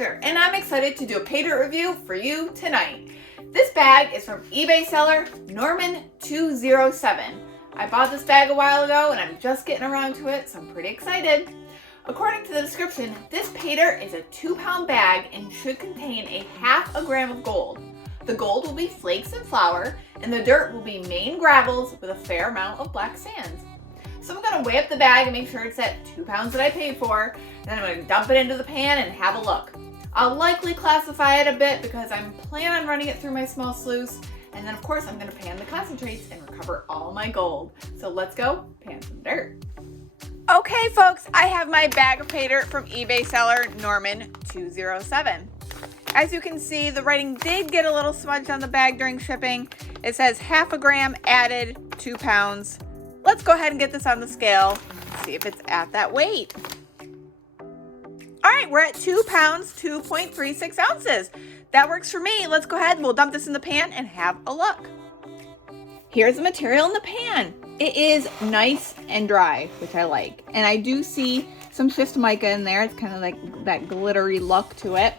Treasure, and I'm excited to do a Paydirt review for you tonight. This bag is from eBay seller Norman207. I bought this bag a while ago and I'm just getting around to it, so I'm pretty excited. According to the description, this Paydirt is a 2-pound bag and should contain a half a gram of gold. The gold will be flakes and flour, and the dirt will be main gravels with a fair amount of black sands. So I'm going to weigh up the bag and make sure it's at 2 pounds that I paid for, and then I'm going to dump it into the pan and have a look. I'll likely classify it a bit because I'm planning on running it through my small sluice, and then of course I'm going to pan the concentrates and recover all my gold. So let's go pan some dirt. Okay folks, I have my bag of Paydirt from eBay seller Norman207. As you can see, the writing did get a little smudged on the bag during shipping. It says half a gram added, 2 pounds. Let's go ahead and get this on the scale, see if it's at that weight. All right, we're at 2 pounds, 2.36 ounces. That works for me. Let's go ahead and we'll dump this in the pan and have a look. Here's the material in the pan. It is nice and dry, which I like. And I do see some schist mica in there. It's kind of like that glittery look to it.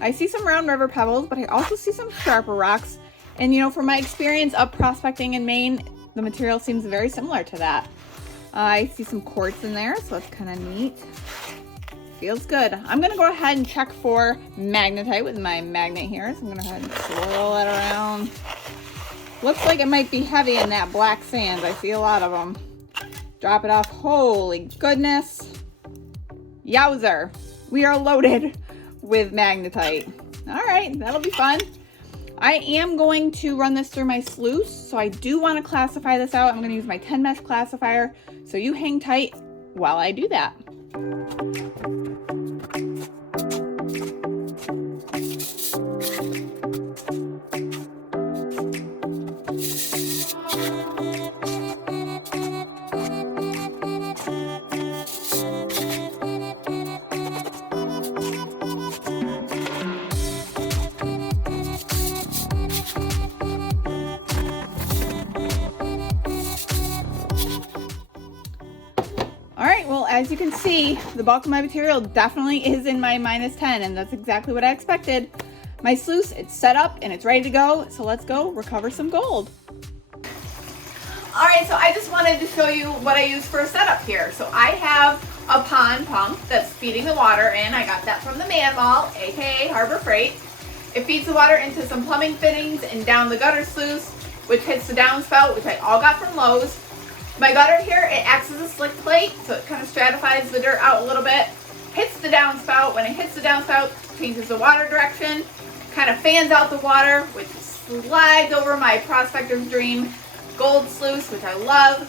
I see some round river pebbles, but I also see some sharper rocks. And you know, from my experience up prospecting in Maine, the material seems very similar to that. I see some quartz in there, so that's kind of neat. Feels good. I'm gonna go ahead and check for magnetite with my magnet here. So I'm gonna go ahead and swirl it around. Looks like it might be heavy in that black sand. I see a lot of them. Drop it off. Holy goodness. Yowzer. We are loaded with magnetite. All right, that'll be fun. I am going to run this through my sluice, so I do want to classify this out. I'm going to use my 10 mesh classifier, so you hang tight while I do that. Well, as you can see, the bulk of my material definitely is in my -10, and that's exactly what I expected. My sluice, it's set up and it's ready to go, so let's go recover some gold. All right, so I just wanted to show you what I use for a setup here. So I have a pond pump that's feeding the water in. I got that from the Man Mall, aka Harbor Freight. It feeds the water into some plumbing fittings and down the gutter sluice, which hits the downspout, which I all got from Lowe's. My gutter here, it acts as a slick plate, so it kind of stratifies the dirt out a little bit. Hits the downspout. When it hits the downspout, changes the water direction, kind of fans out the water, which slides over my prospector's dream gold sluice, which I love.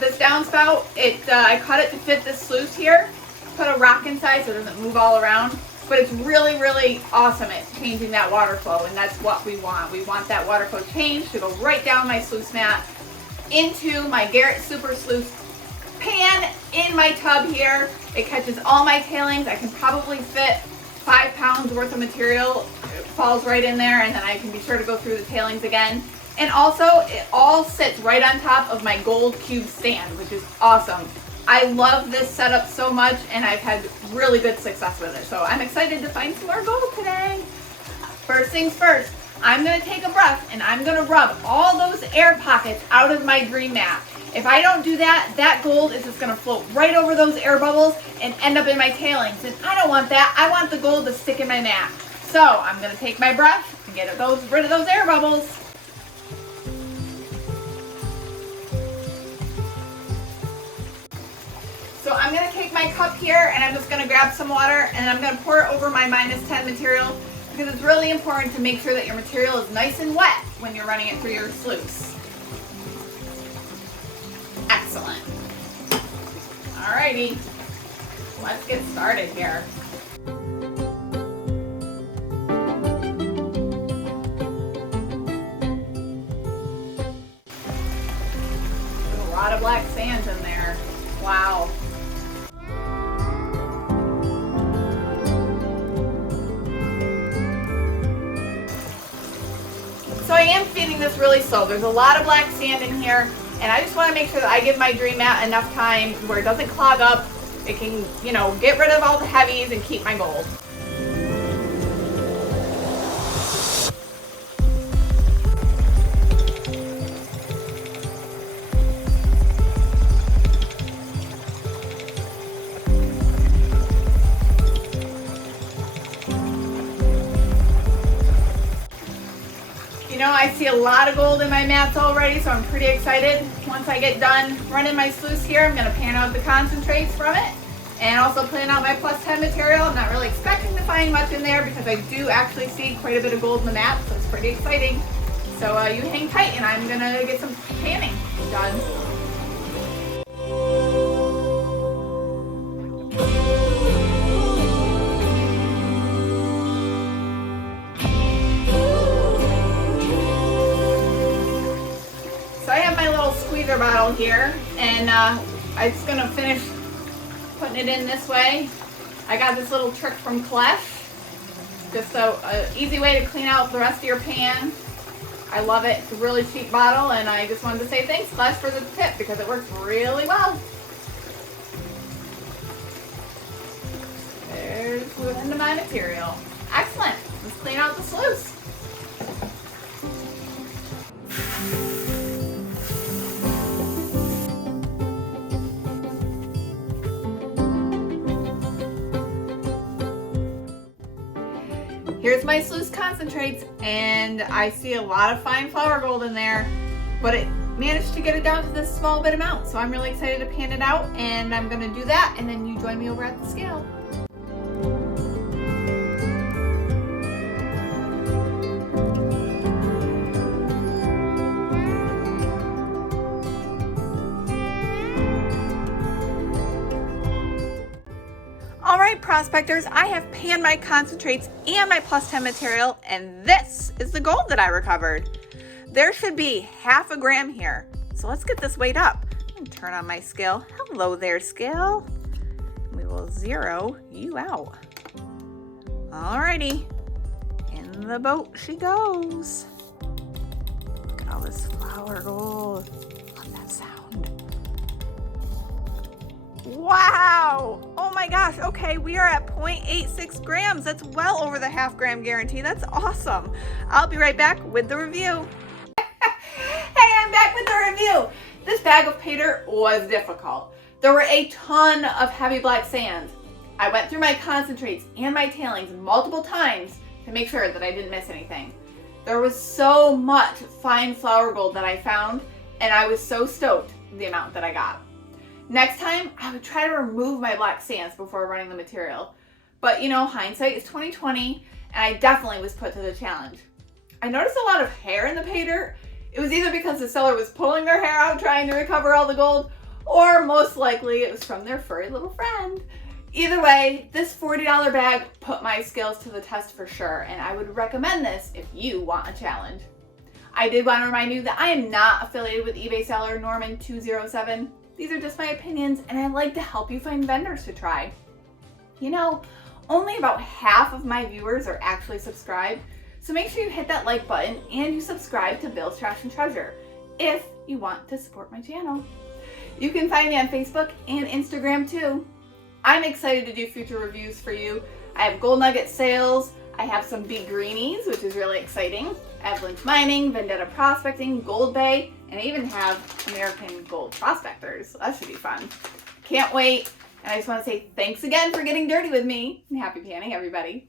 This downspout, I cut it to fit this sluice here. Put a rock inside so it doesn't move all around. But it's really, really awesome at changing that water flow, and that's what we want. We want that water flow change to go right down my sluice mat into my Garrett Super Sluice pan in my tub here. It catches all my tailings. I can probably fit 5 pounds worth of material. It falls right in there, and then I can be sure to go through the tailings again. And also, it all sits right on top of my gold cube stand, which is awesome. I love this setup so much, and I've had really good success with it. So I'm excited to find some more gold today. First things first, I'm going to take a brush and I'm going to rub all those air pockets out of my dream mat. If I don't do that, that gold is just going to float right over those air bubbles and end up in my tailings. And I don't want that. I want the gold to stick in my mat. So I'm going to take my brush and get rid of those air bubbles. So I'm going to take my cup here and I'm just going to grab some water and I'm going to pour it over my -10 material, because it's really important to make sure that your material is nice and wet when you're running it through your sluice. Excellent. Alrighty, let's get started here. There's a lot of black sand in there. Wow. So I am feeding this really slow. There's a lot of black sand in here, and I just want to make sure that I give my dream mat enough time where it doesn't clog up. It can, you know, get rid of all the heavies and keep my gold. You know, I see a lot of gold in my mats already, so I'm pretty excited. Once I get done running my sluice here, I'm going to pan out the concentrates from it and also plan out my plus 10 material. I'm not really expecting to find much in there because I do actually see quite a bit of gold in the mat, so it's pretty exciting. So you hang tight and I'm going to get some panning done. Squeezer bottle here, and I'm just gonna finish putting it in this way. I got this little trick from Clash, just a easy way to clean out the rest of your pan. I love it. It's a really cheap bottle, and I just wanted to say thanks, Clash, for the tip because it works really well. There's the end of my material. Excellent. Let's clean out the sluice. Here's my sluice concentrates, and I see a lot of fine flour gold in there, but it managed to get it down to this small bit amount. So I'm really excited to pan it out, and I'm gonna do that, and then you join me over at the scale. All right, prospectors, I have panned my concentrates and my plus 10 material, and this is the gold that I recovered. There should be 1/2 gram here. So let's get this weighed up. And turn on my scale. Hello there, scale. We will zero you out. Alrighty, in the boat she goes. Look at all this flour gold. Love that sound. Wow! Oh my gosh, okay, we are at 0.86 grams. That's well over the 1/2 gram guarantee. That's awesome. I'll be right back with the review. Hey, I'm back with the review. This bag of Paydirt was difficult. There were a ton of heavy black sands. I went through my concentrates and my tailings multiple times to make sure that I didn't miss anything. There was so much fine flour gold that I found, and I was so stoked with the amount that I got. Next time, I would try to remove my black sands before running the material. But you know, hindsight is 20/20, and I definitely was put to the challenge. I noticed a lot of hair in the Paydirt. It was either because the seller was pulling their hair out trying to recover all the gold, or most likely it was from their furry little friend. Either way, this $40 bag put my skills to the test for sure, and I would recommend this if you want a challenge. I did want to remind you that I am not affiliated with eBay seller Norman207. These are just my opinions, and I like to help you find vendors to try. You know, only about half of my viewers are actually subscribed, so make sure you hit that like button and you subscribe to Bill's Trash and Treasure if you want to support my channel. You can find me on Facebook and Instagram too. I'm excited to do future reviews for you. I have gold nugget sales, I have some big greenies, which is really exciting. I have Lynch Mining, Vendetta Prospecting, Gold Bay, and I even have American Gold Prospectors. So that should be fun. Can't wait. And I just want to say thanks again for getting dirty with me. And happy panning, everybody.